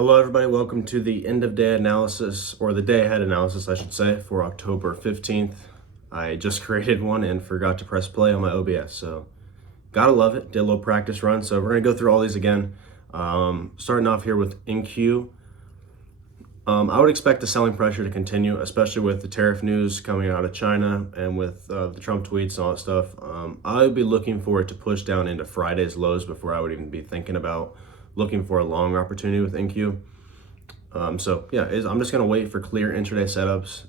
Hello everybody, welcome to the end of day analysis, or the day ahead analysis I should say, for October 15th. I just created one and forgot to press play on my OBS, so gotta love it. Did a little practice run, so we're gonna go through all these again. Starting off here with NQ. I would expect the selling pressure to continue, especially with the tariff news coming out of China and with the Trump tweets and all that stuff. I would be looking for it to push down into Friday's lows before I would even be thinking about looking for a long opportunity with NQ. So yeah, I'm just gonna wait for clear intraday setups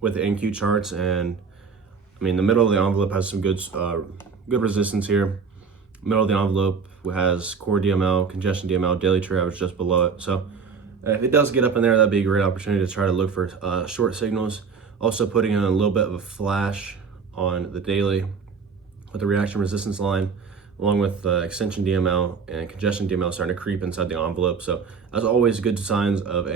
with the NQ charts, and I mean the middle of the envelope has some good resistance here. Middle of the envelope has core DML, congestion DML, daily trade average just below it. So if it does get up in there, that'd be a great opportunity to try to look for short signals. Also putting in a little bit of a flash on the daily with the reaction resistance line, along with extension DML and congestion DML starting to creep inside the envelope. So as always, good signs of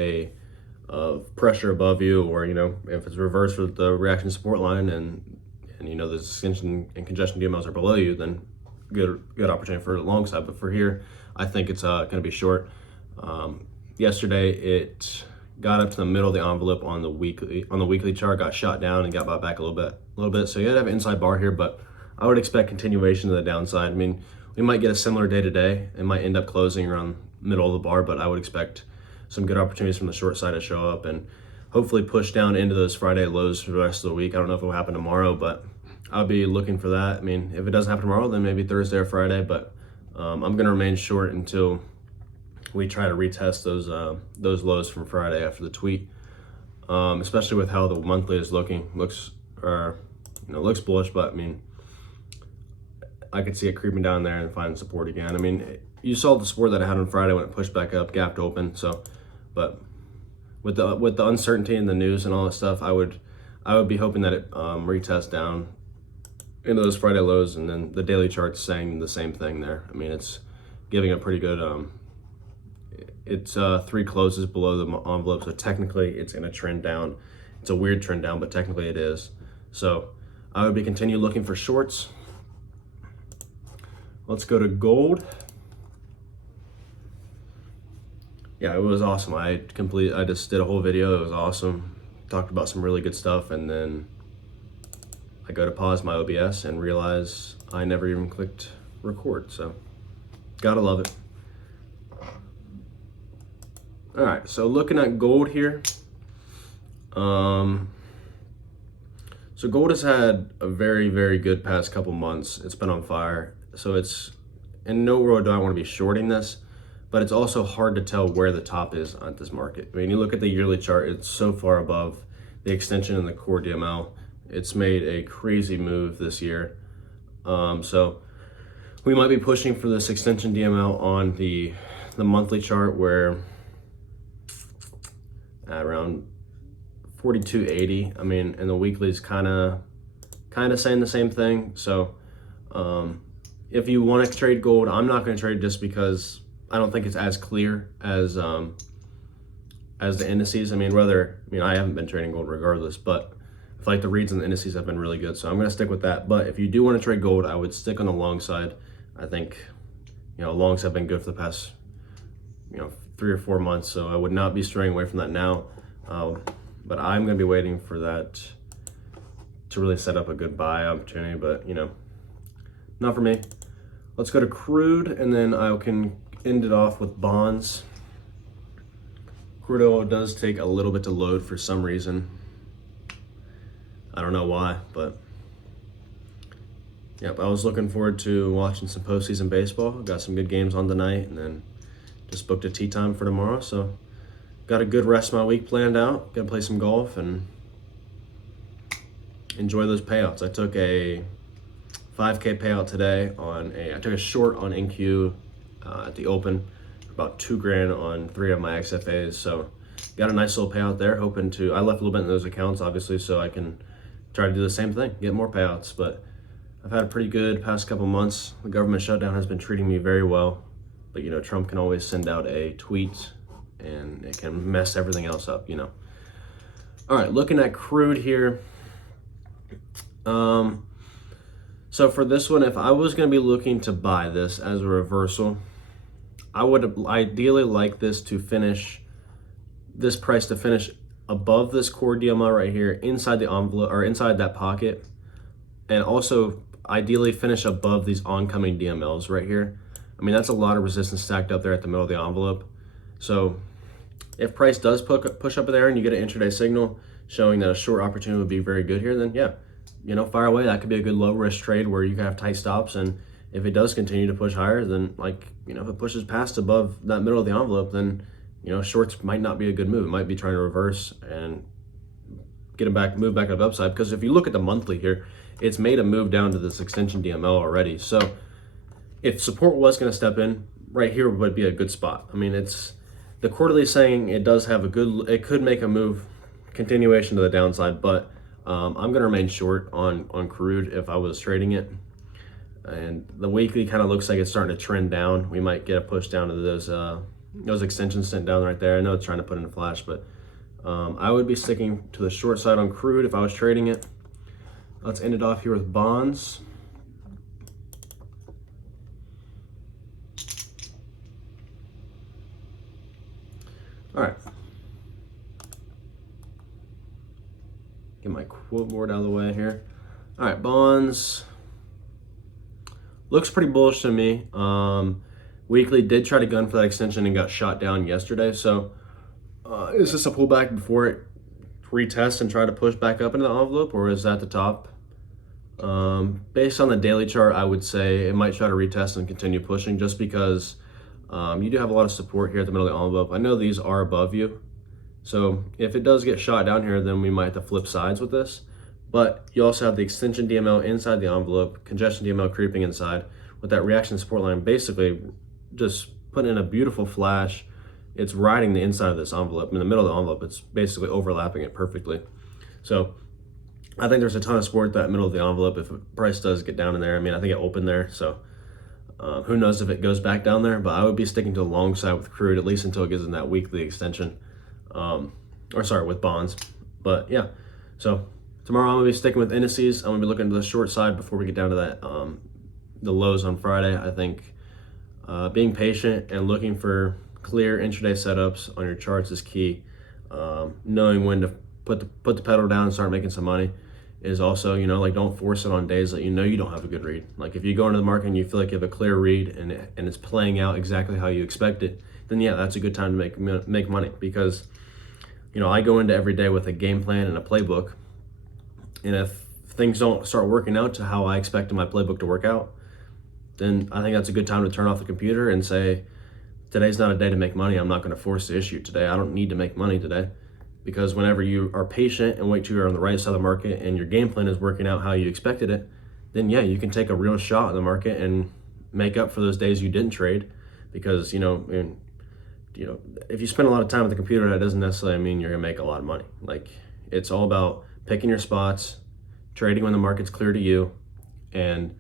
pressure above you, or if it's reversed with the reaction support line and the extension and congestion DMLs are below you, then good opportunity for a long side. But for here, I think it's going to be short. Yesterday it got up to the middle of the envelope on the weekly chart, got shot down and got bought back a little bit. So you gotta have an inside bar here, but I would expect continuation to the downside. I mean, we might get a similar day to day. It might end up closing around middle of the bar, but I would expect some good opportunities from the short side to show up and hopefully push down into those Friday lows for the rest of the week. I don't know if it will happen tomorrow, but I'll be looking for that. I mean, if it doesn't happen tomorrow, then maybe Thursday or Friday, but I'm going to remain short until we try to retest those lows from Friday after the tweet, especially with how the monthly is looking. Looks bullish, but I mean, I could see it creeping down there and finding support again. I mean, you saw the support that I had on Friday when it pushed back up, gapped open. So, but with the uncertainty in the news and all that stuff, I would be hoping that it retests down into those Friday lows, and then the daily chart's saying the same thing there. I mean, it's giving a pretty good. It's 3 closes below the envelope, so technically it's in a trend down. It's a weird trend down, but technically it is. So I would be continue looking for shorts. Let's go to gold. Yeah, it was awesome. I just did a whole video. It was awesome. Talked about some really good stuff, and then I go to pause my OBS and realize I never even clicked record. So gotta love it. All right, so looking at gold here. So gold has had a very, very good past couple months. It's been on fire. So it's, in no world do I want to be shorting this, but it's also hard to tell where the top is on this market. I mean, you look at the yearly chart, it's so far above the extension and the core DML. It's made a crazy move this year. So we might be pushing for this extension DML on the monthly chart, where around 42.80. I mean, and the weekly is kind of saying the same thing. So if you want to trade gold, I'm not going to trade just because I don't think it's as clear as the indices. I mean, I haven't been trading gold regardless, but I feel like the reads and the indices have been really good, so I'm going to stick with that. But if you do want to trade gold, I would stick on the long side. I think longs have been good for the past 3 or 4 months, so I would not be straying away from that now. But I'm going to be waiting for that to really set up a good buy opportunity, but not for me. Let's go to crude, and then I can end it off with bonds. Crude oil does take a little bit to load for some reason. I don't know why, but yep, I was looking forward to watching some postseason baseball. Got some good games on tonight, and then just booked a tee time for tomorrow. So got a good rest of my week planned out. Gonna play some golf and enjoy those payouts. I took a 5K payout today I took a short on NQ at the Open, about $2,000 on 3 of my XFAs. So got a nice little payout there. I left a little bit in those accounts, obviously, so I can try to do the same thing, get more payouts. But I've had a pretty good past couple months. The government shutdown has been treating me very well, but Trump can always send out a tweet and it can mess everything else up. All right, looking at crude here. So for this one, if I was going to be looking to buy this as a reversal, I would ideally like this price to finish above this core DML right here, inside the envelope or inside that pocket, and also ideally finish above these oncoming DMLs right here. I mean, that's a lot of resistance stacked up there at the middle of the envelope. So if price does push up there and you get an intraday signal showing that a short opportunity would be very good here, then yeah, fire away. That could be a good low risk trade where you can have tight stops. And if it does continue to push higher, then if it pushes past above that middle of the envelope, then shorts might not be a good move. It might be trying to reverse and move back up upside. Because if you look at the monthly here, it's made a move down to this extension DML already. So if support was going to step in, right here would be a good spot. I mean, it's the quarterly saying it does have it could make a move, continuation to the downside, but I'm going to remain short on crude if I was trading it. And the weekly kind of looks like it's starting to trend down. We might get a push down to those extensions sent down right there. I know it's trying to put in a flash, but I would be sticking to the short side on crude if I was trading it. Let's end it off here with bonds. All right. Get my quote board out of the way here. All right, bonds. Looks pretty bullish to me. Weekly did try to gun for that extension and got shot down yesterday. So is this a pullback before it retests and try to push back up into the envelope, or is that the top? Based on the daily chart, I would say it might try to retest and continue pushing, just because you do have a lot of support here at the middle of the envelope. I know these are above you. So if it does get shot down here, then we might have to flip sides with this. But you also have the extension DML inside the envelope, congestion DML creeping inside, with that reaction support line basically just putting in a beautiful flash. It's riding the inside of this envelope. In the middle of the envelope, it's basically overlapping it perfectly. So I think there's a ton of support that middle of the envelope if the price does get down in there. I mean, I think it opened there, so who knows if it goes back down there, but I would be sticking to the long side with crude, at least until it gets in that weekly extension. With bonds. But yeah, so tomorrow I'm gonna be sticking with indices. I'm gonna be looking to the short side before we get down to that the lows on Friday. I think being patient and looking for clear intraday setups on your charts is key. Knowing when to put the pedal down and start making some money is also, don't force it on days that you don't have a good read. Like if you go into the market and you feel like you have a clear read and it's playing out exactly how you expect it, then yeah, that's a good time to make money. Because I go into every day with a game plan and a playbook, and if things don't start working out to how I expected my playbook to work out, then I think that's a good time to turn off the computer and say, today's not a day to make money. I'm not going to force the issue today. I don't need to make money today. Because whenever you are patient and wait till you're on the right side of the market and your game plan is working out how you expected it, then yeah, you can take a real shot in the market and make up for those days you didn't trade. Because if you spend a lot of time at the computer, that doesn't necessarily mean you're gonna make a lot of money. Like, it's all about picking your spots, trading when the market's clear to you, and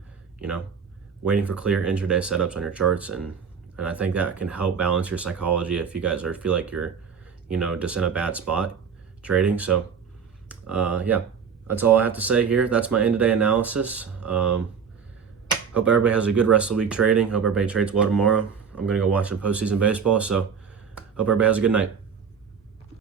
waiting for clear intraday setups on your charts. And I think that can help balance your psychology if you guys feel like you're just in a bad spot trading. So yeah, that's all I have to say here. That's my end of day analysis. Hope everybody has a good rest of the week trading. Hope everybody trades well tomorrow. I'm gonna go watch some postseason baseball, so hope everybody has a good night.